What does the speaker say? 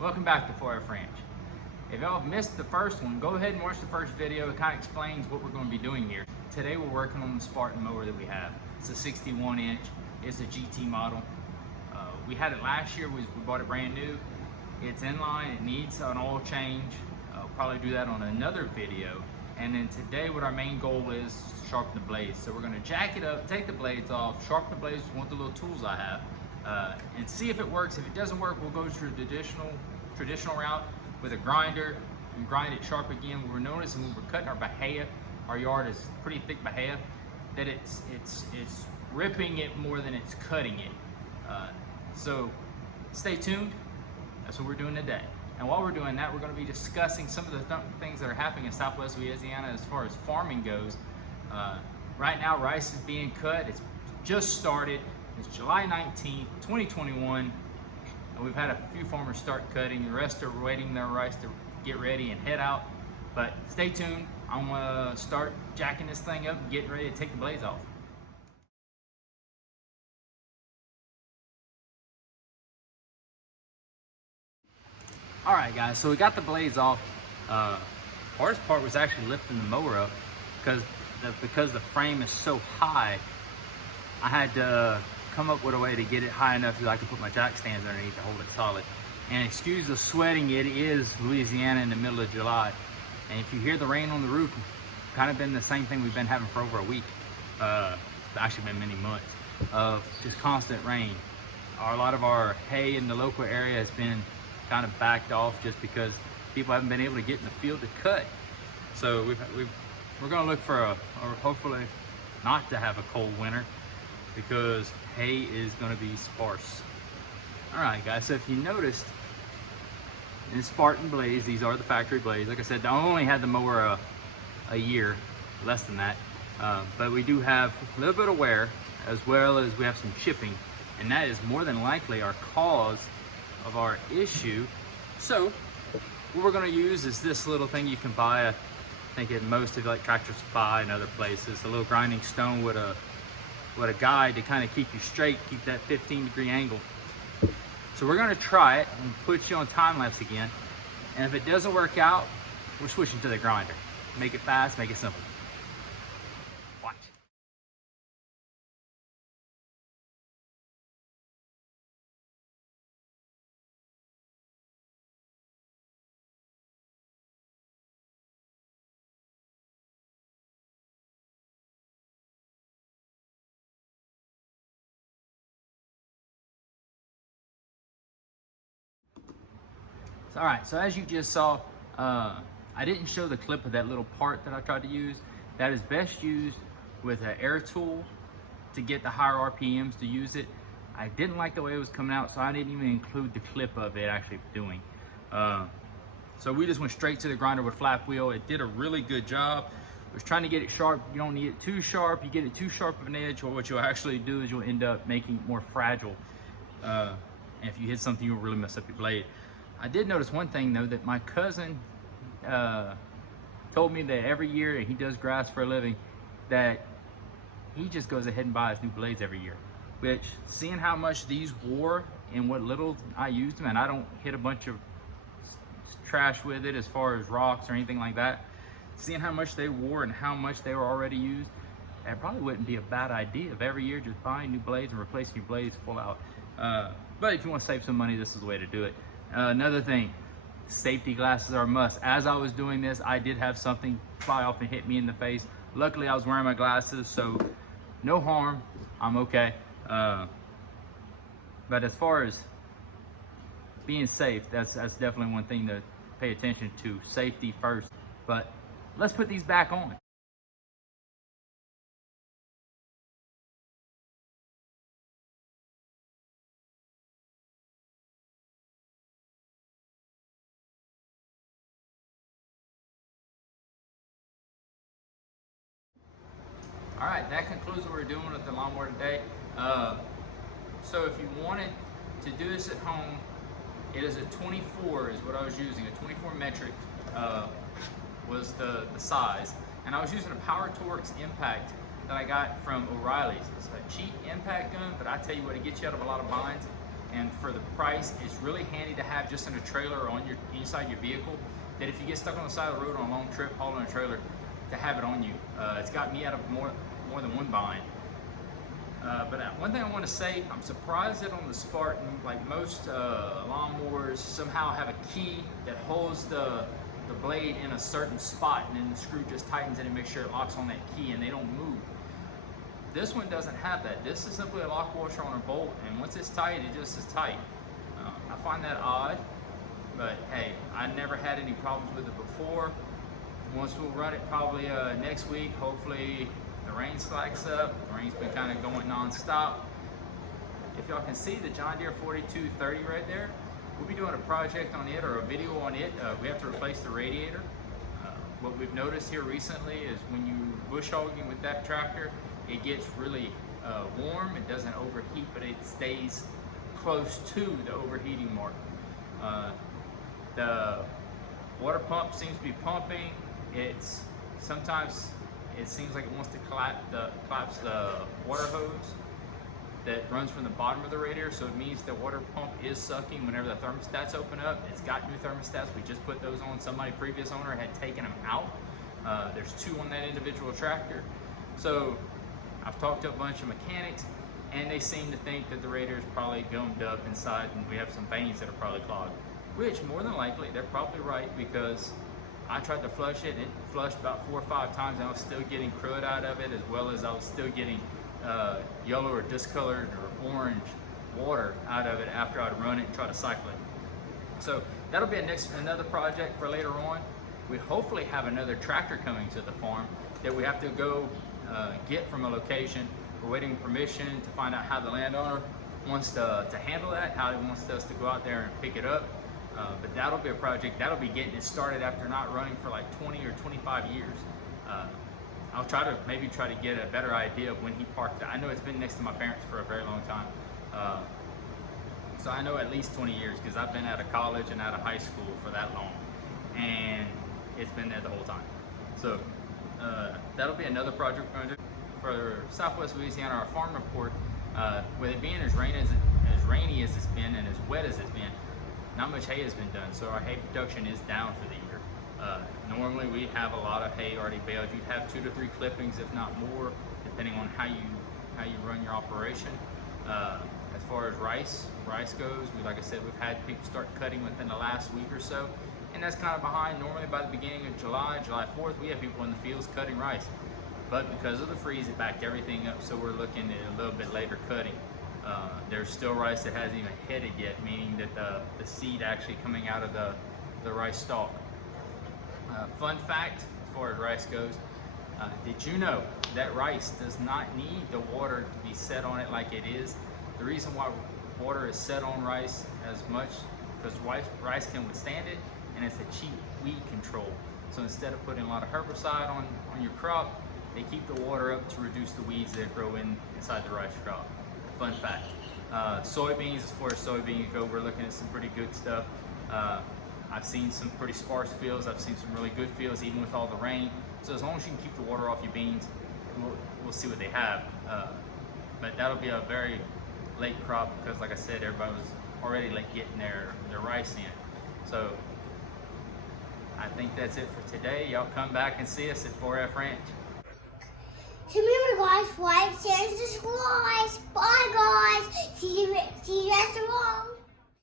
Welcome back to 4F Ranch. If y'all missed the first one, go ahead and watch the first video. It kind of explains what we're going to be doing here. Today we're working on the Spartan mower that we have. It's a 61 inch, it's a GT model. We had it last year, we bought it brand new. It's in line, it needs an oil change. I'll probably do that on another video. And then today what our main goal is to sharpen the blades. So we're going to jack it up, take the blades off, sharpen the blades with one of the little tools I have, and see if it works. If it doesn't work, we'll go to the traditional route with a grinder and grind it sharp again. We're noticing when we're cutting our bahia, our yard is pretty thick bahia, that it's ripping it more than it's cutting it. So stay tuned. That's what we're doing today. And while we're doing that, we're going to be discussing some of the things that are happening in Southwest Louisiana as far as farming goes. Right now, rice is being cut. It's just started. It's July 19th, 2021. And we've had a few farmers start cutting. The rest are waiting their rice to get ready and head out. But stay tuned. I'm going to start jacking this thing up and getting ready to take the blades off. All right, guys, so we got the blades off. Hardest part was actually lifting the mower up because the frame is so high. I had to come up with a way to get it high enough so I could put my jack stands underneath to hold it solid. And excuse the sweating, it is Louisiana in the middle of July. And if you hear the rain on the roof, it's kind of been the same thing we've been having for over a week. It's actually been many months of just constant rain. A lot of our hay in the local area has been kind of backed off just because people haven't been able to get in the field to cut. So we're going to look for or hopefully not to have a cold winter, because hay is going to be sparse. All right, guys, so if you noticed, in Spartan blades, these are the factory blades. Like I said, I only had the mower a year, less than that, but we do have a little bit of wear, as well as we have some chipping, and that is more than likely our cause of our issue. So what we're going to use is this little thing you can buy, I think at most of like Tractor Supply and other places, a little grinding stone with a guide to kind of keep you straight, keep that 15-degree angle. So we're going to try it and put you on time lapse again, and if it doesn't work out, we're switching to the grinder. Make it fast, make it simple. Watch. All right, so as you just saw, I didn't show the clip of that little part that I tried to use. That is best used with an air tool to get the higher RPMs to use it. I didn't like the way it was coming out, so I didn't even include the clip of it actually doing. So we just went straight to the grinder with flap wheel. It did a really good job. I was trying to get it sharp. You don't need it too sharp. You get it too sharp of an edge, or what you'll actually do is you'll end up making it more fragile. And if you hit something, you'll really mess up your blade. I did notice one thing though, that my cousin told me that every year he does grass for a living, that he just goes ahead and buys new blades every year. Which, seeing how much these wore and what little I used them, and I don't hit a bunch of trash with it as far as rocks or anything like that, seeing how much they wore and how much they were already used, that probably wouldn't be a bad idea of every year just buying new blades and replacing your blades full out. But if you want to save some money, this is the way to do it. Another thing, safety glasses are a must. As I was doing this, I did have something fly off and hit me in the face. Luckily, I was wearing my glasses, so no harm. I'm okay. But as far as being safe, that's definitely one thing to pay attention to. Safety first. But let's put these back on. All right, that concludes what we're doing with the lawnmower today. So if you wanted to do this at home, it is a 24 is what I was using. A 24 metric was the size. And I was using a Power Torx Impact that I got from O'Reilly's. It's a cheap impact gun, but I tell you what, it gets you out of a lot of binds. and for the price, it's really handy to have just in a trailer or on your inside your vehicle, that if you get stuck on the side of the road on a long trip hauling a trailer, to have it on you. It's got me out of more than one bind. But one thing I want to say, I'm surprised that on the Spartan, like most lawnmowers, somehow have a key that holds the blade in a certain spot, and then the screw just tightens it and makes sure it locks on that key and they don't move. This one doesn't have that. This is simply a lock washer on a bolt, and once it's tight, it just is tight. I find that odd, but hey, I never had any problems with it before. Once we'll run it probably next week, hopefully the rain slacks up. The rain's been kind of going non-stop. If y'all can see the John Deere 4230 right there, we'll be doing a project on it or a video on it. We have to replace the radiator. What we've noticed here recently is when you bush hogging with that tractor, it gets really warm. It doesn't overheat, but it stays close to the overheating mark. The water pump seems to be pumping. Sometimes it seems like it wants to collapse the water hose that runs from the bottom of the radiator, so it means the water pump is sucking whenever the thermostats open up. It's got new thermostats. We just put those on. Somebody, previous owner, had taken them out. There's 2 on that individual tractor. So I've talked to a bunch of mechanics, and they seem to think that the radiator is probably gummed up inside, and we have some veins that are probably clogged. Which, more than likely, they're probably right, because I tried to flush it, and it flushed about 4 or 5 times, and I was still getting crud out of it, as well as I was still getting yellow or discolored or orange water out of it after I'd run it and try to cycle it. So that'll be another project for later on. We hopefully have another tractor coming to the farm that we have to go get from a location. We're waiting permission to find out how the landowner wants to handle that, how he wants us to go out there and pick it up. But that'll be a project, that'll be getting it started after not running for like 20 or 25 years. I'll maybe try to get a better idea of when he parked it. I know it's been next to my parents for a very long time. So I know at least 20 years, because I've been out of college and out of high school for that long. And it's been there the whole time. So that'll be another project we're going to do. For Southwest Louisiana, our farm report, with it being as rainy as it's been and as wet as it's been, not much hay has been done, so our hay production is down for the year. Normally we have a lot of hay already baled. You'd have 2 to 3 clippings, if not more, depending on how you run your operation. As far as rice goes, like I said, we've had people start cutting within the last week or so, and that's kind of behind. Normally by the beginning of July 4th, we have people in the fields cutting rice. But because of the freeze, it backed everything up, so we're looking at a little bit later cutting. There's still rice that hasn't even headed yet, meaning that the seed actually coming out of the rice stalk. Fun fact, as far as rice goes, did you know that rice does not need the water to be set on it like it is? The reason why water is set on rice as much, because rice can withstand it, and it's a cheap weed control. So instead of putting a lot of herbicide on your crop, they keep the water up to reduce the weeds that grow inside the rice crop. Fun fact. Soybeans, as far as soybeans go, we're looking at some pretty good stuff. I've seen some pretty sparse fields. I've seen some really good fields, even with all the rain. So as long as you can keep the water off your beans, we'll see what they have. But that'll be a very late crop, because like I said, everybody was already late getting their rice in. So I think that's it for today. Y'all come back and see us at 4F Ranch. So remember guys, like, share, subscribe. Bye guys. See you next time.